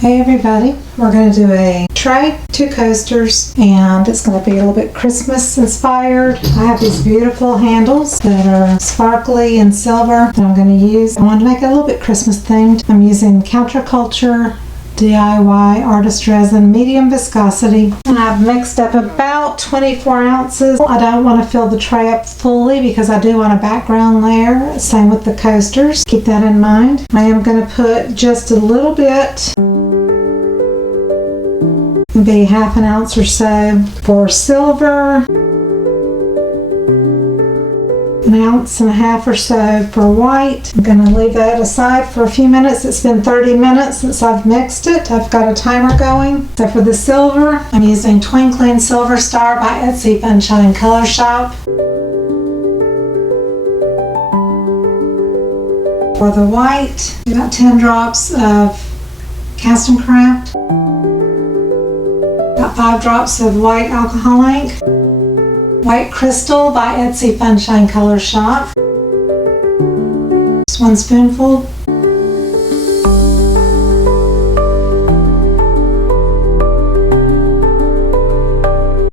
Hey everybody, we're going to do a tray, 2 coasters, and it's going to be a little bit Christmas inspired. I have these beautiful handles that are sparkly and silver that I'm going to use. I want to make it a little bit Christmas themed. I'm using Counterculture DIY Artist Resin, medium viscosity, and I've mixed up about 24 ounces. I don't want to fill the tray up fully because I do want a background layer. Same with the coasters. Keep that in mind. I am going to put just a little bit, maybe half an ounce or so for silver, an ounce and a half or so for white. I'm going to leave that aside for a few minutes. It's been 30 minutes since I've mixed it. I've got a timer going. So for the silver, I'm using Twinkling Silver Star by Etsy Sunshine Color Shop. For the white, about 10 drops of Cast and Craft, about 5 drops of white alcohol ink, White Crystal by Etsy Sunshine Color Shop, just 1 spoonful.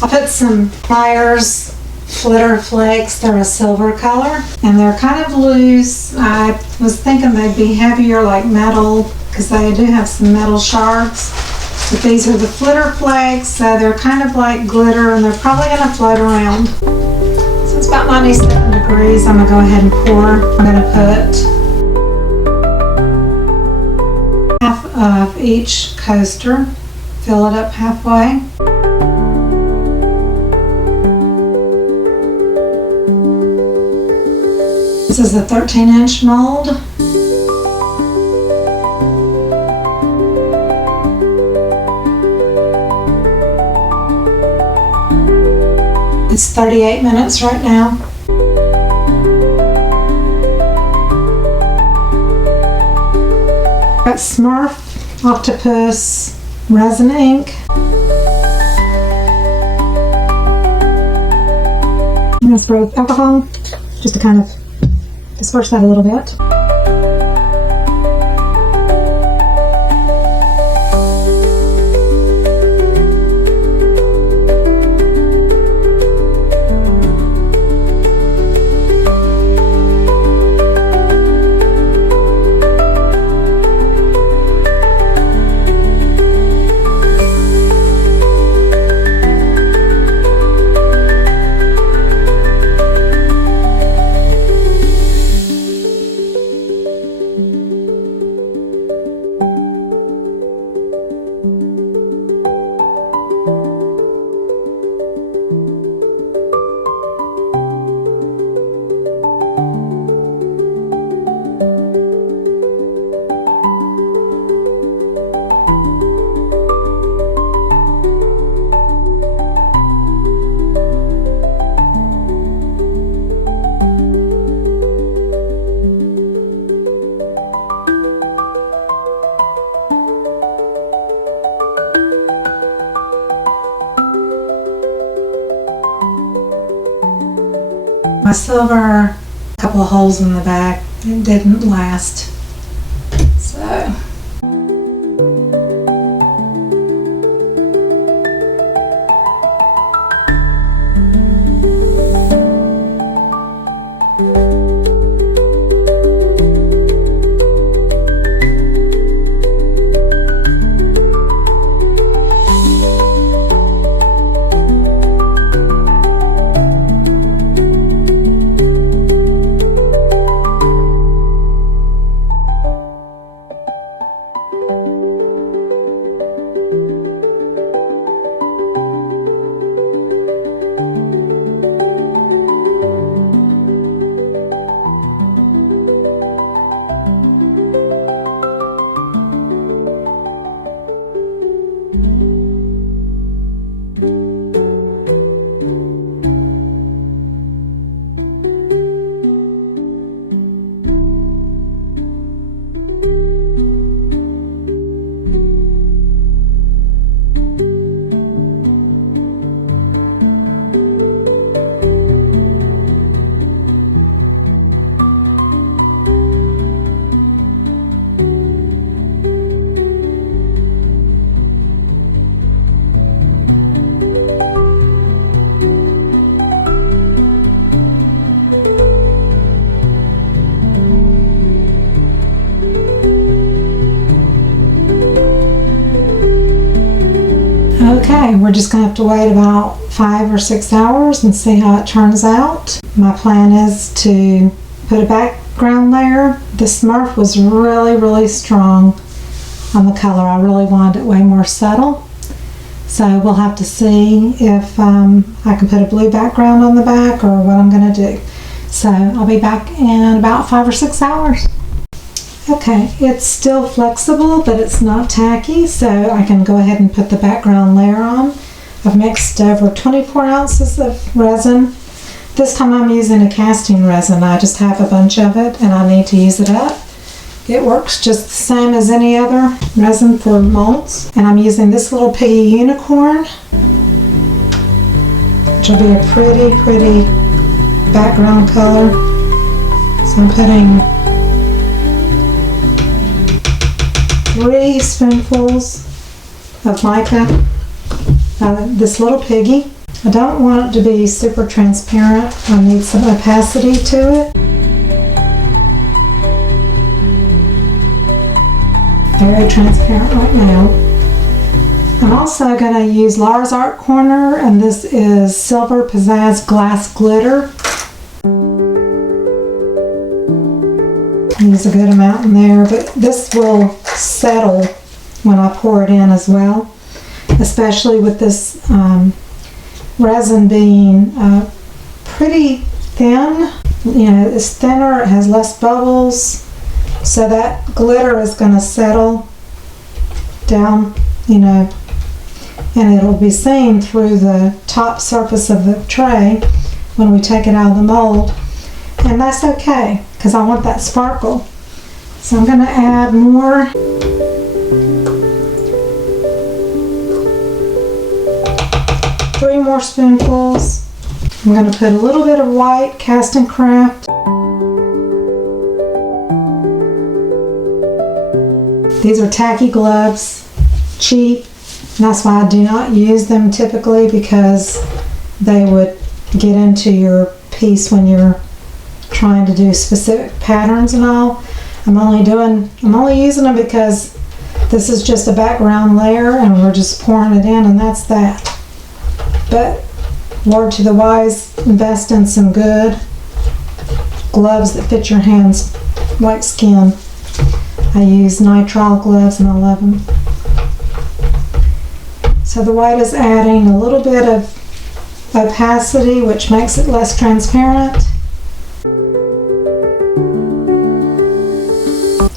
I put some Pliers Flitter Flakes. They're a silver color and they're kind of loose. I was thinking they'd be heavier like metal because they do have some metal shards. But these are the Flitter Flakes, so they're kind of like glitter and they're probably going to float around. So it's about 97 degrees. I'm going to go ahead and pour. I'm going to put half of each coaster, fill it up halfway. This is a 13-inch mold. It's 38 minutes right now. Got Smurf Octopus Resin ink. I'm going to spray with alcohol just to kind of disperse that a little bit. My silver, a couple of holes in the back, it didn't last, so. Okay, we're just gonna have to wait about 5 or 6 hours and see how it turns out. My plan is to put a background layer. The Smurf was really strong on the color. I really wanted it way more subtle. So we'll have to see if I can put a blue background on the back or what I'm gonna do. So I'll be back in about 5 or 6 hours. Okay, it's still flexible, but it's not tacky, so I can go ahead and put the background layer on. I've mixed over 24 ounces of resin. This time I'm using a casting resin. I just have a bunch of it and I need to use it up. It works just the same as any other resin for molds. And I'm using this little piggy unicorn, which will be a pretty background color. So I'm putting 3 spoonfuls of mica out of this little piggy. I don't want it to be super transparent. I need some opacity to it. Very transparent right now. I'm also going to use Laura's Art Corner, and this is Silver Pizzazz Glass Glitter. Use a good amount in there, but this will settle when I pour it in as well, especially with this resin being pretty thin. You know, it's thinner, it has less bubbles, so that glitter is going to settle down, you know, and it'll be seen through the top surface of the tray when we take it out of the mold, and that's okay because I want that sparkle. So I'm going to add more. 3 more spoonfuls. I'm going to put a little bit of white Cast and Craft. These are tacky gloves, cheap, and that's why I do not use them typically, because they would get into your piece when you're trying to do specific patterns and all. I'm only using them because this is just a background layer and we're just pouring it in, and that's that. But Lord to the wise, invest in some good gloves that fit your hands like skin. I use nitrile gloves and I love them. So the white is adding a little bit of opacity, which makes it less transparent.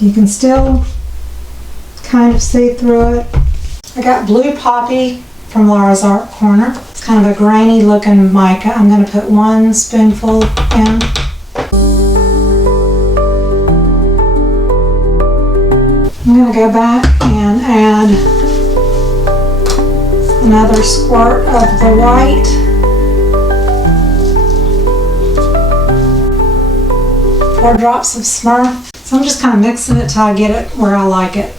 You can still kind of see through it. I got Blue Poppy from Laura's Art Corner. It's kind of a grainy looking mica. I'm going to put 1 spoonful in. I'm going to go back and add another squirt of the white. 4 drops of Smurf. So I'm just kind of mixing it till I get it where I like it.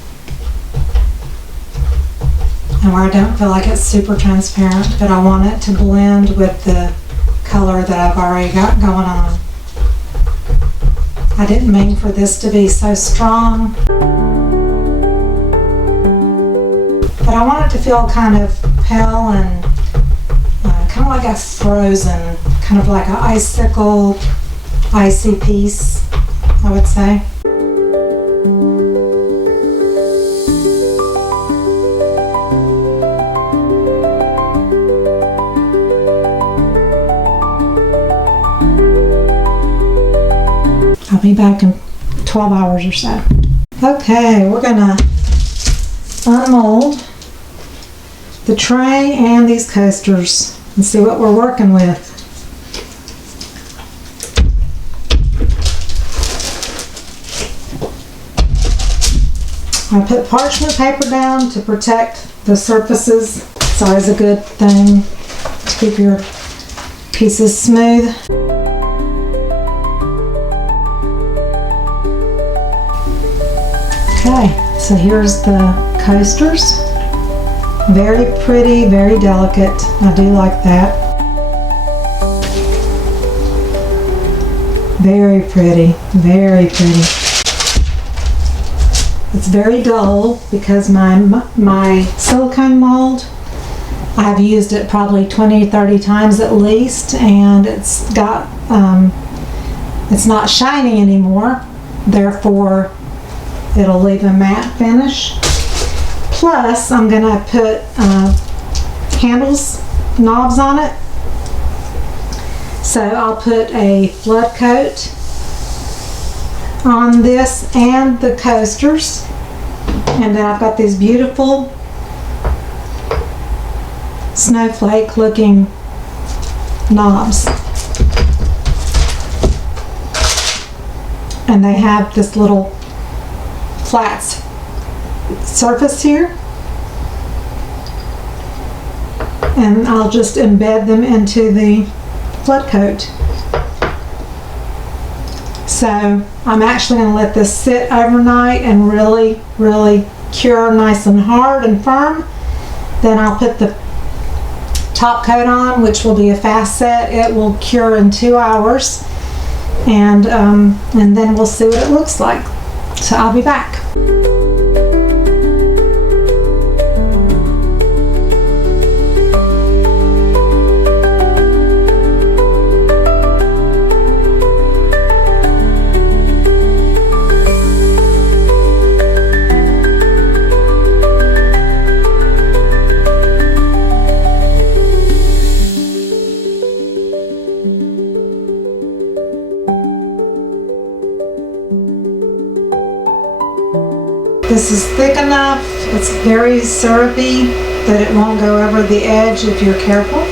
And where I don't feel like it's super transparent, but I want it to blend with the color that I've already got going on. I didn't mean for this to be so strong, but I want it to feel kind of pale and kind of like a frozen, kind of like an icicle, icy piece, I would say. I'll be back in 12 hours or so. Okay, we're gonna unmold the tray and these coasters and see what we're working with. I put parchment paper down to protect the surfaces. It's always a good thing to keep your pieces smooth. Okay, so here's the coasters. Very pretty, very delicate. I do like that. Very pretty, very pretty. It's very dull because my silicone mold, I've used it probably 20-30 times at least, and it's got it's not shiny anymore, therefore it'll leave a matte finish. Plus I'm gonna put knobs on it, so I'll put a flood coat on this and the coasters, and then I've got these beautiful snowflake looking knobs, and they have this little flat surface here, and I'll just embed them into the flood coat. So I'm actually going to let this sit overnight and really cure nice and hard and firm. Then I'll put the top coat on, which will be a fast set. It will cure in 2 hours, and then we'll see what it looks like. So I'll be back. This is thick enough, it's very syrupy, that it won't go over the edge if you're careful.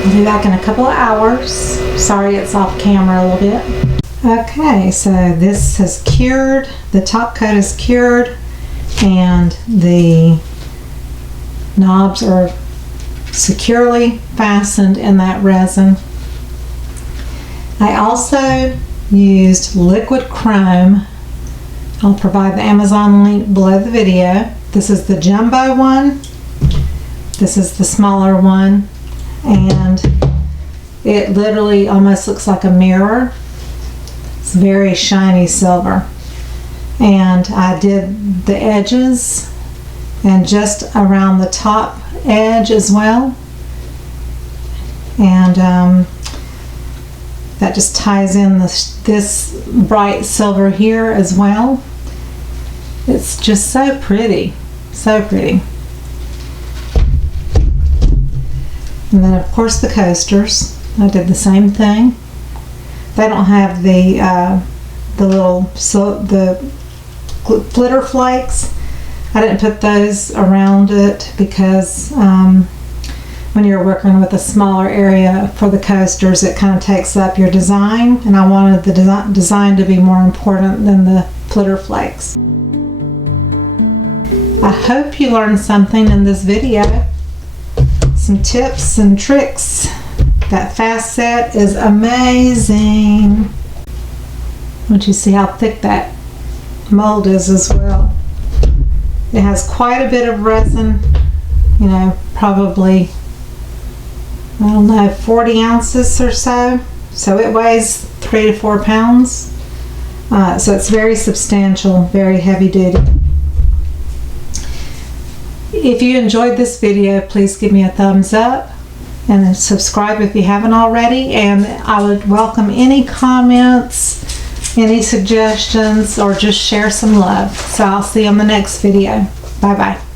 I'll be back in a couple of hours. Sorry it's off camera a little bit. Okay, so this has cured. The top coat is cured and the knobs are securely fastened in that resin. I also used liquid chrome. I'll provide the Amazon link below the video. This is the jumbo one. This is the smaller one. And it literally almost looks like a mirror. It's very shiny silver. And I did the edges and just around the top edge as well. And that just ties in this bright silver here as well. It's just so pretty, so pretty. And then of course the coasters, I did the same thing. They don't have the glitter flakes. I didn't put those around it because when you're working with a smaller area for the coasters, it kind of takes up your design, and I wanted the design to be more important than the glitter flakes. I hope you learned something in this video. Some tips and tricks. That fast set is amazing. Once you see how thick that mold is as well. It has quite a bit of resin, you know, probably, I don't know, 40 ounces or so. So it weighs 3 to 4 pounds. So it's very substantial, very heavy duty. If you enjoyed this video, please give me a thumbs up and subscribe if you haven't already. And I would welcome any comments, any suggestions, or just share some love. So I'll see you on the next video. Bye bye.